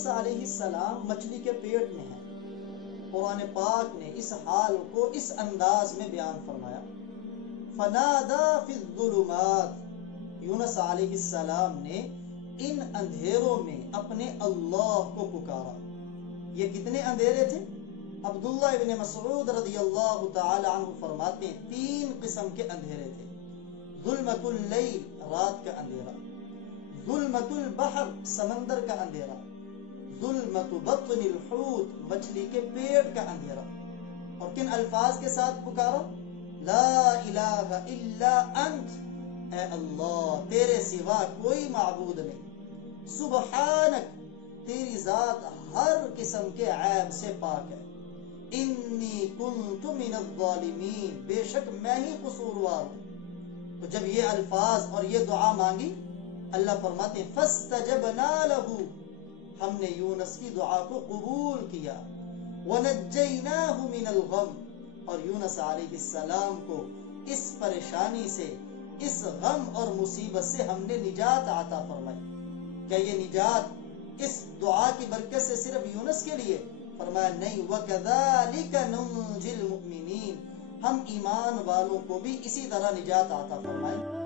یونس علیہ السلام مچھلی کے پیٹ میں ہیں. قرآن پاک نے اس حال کو اس انداز میں بیان فرمایا. فنادا فی الظلمات، یونس علیہ السلام نے ان اندھیروں میں اپنے اللہ کو پکارا. یہ کتنے اندھیرے تھے؟ عبداللہ ابن مسعود رضی اللہ تعالی عنہ فرماتے ہیں 3 قسم کے اندھیرے تھے. ظلمت اللیل، رات کا اندھیرا، ظلمت البحر، سمندر کا اندھیرا، ظلمت بطن الحوت، مچھلی کے پیٹ کا اندھیرا. اور کن الفاظ کے ساتھ پکارا؟ لا الہ الا انت، اے اللہ تیرے سوا کوئی معبود نہیں. سبحانک، تیری ذات ہر قسم کے عیب سے پاک ہے. انی کنت من الظالمین، بے شک میں ہی قصوروار ہوں. تو جب یہ الفاظ اور یہ دعا مانگی، اللہ فرماتے ہیں فاستجبنا لہ، ہم نے یونس کی دعا کو قبول کیا. ونجیناہ من الغم، اور یونس علیہ السلام کو اس پریشانی سے، اس غم اور مصیبت سے ہم نے نجات عطا فرمائی. کیا یہ نجات اس دعا کی برکت سے صرف یونس کے لیے؟ فرمایا نہیں، وَكَذَلِكَ نُنْجِي الْمُؤْمِنِينَ، ہم ایمان والوں کو بھی اسی طرح نجات عطا فرمائیں.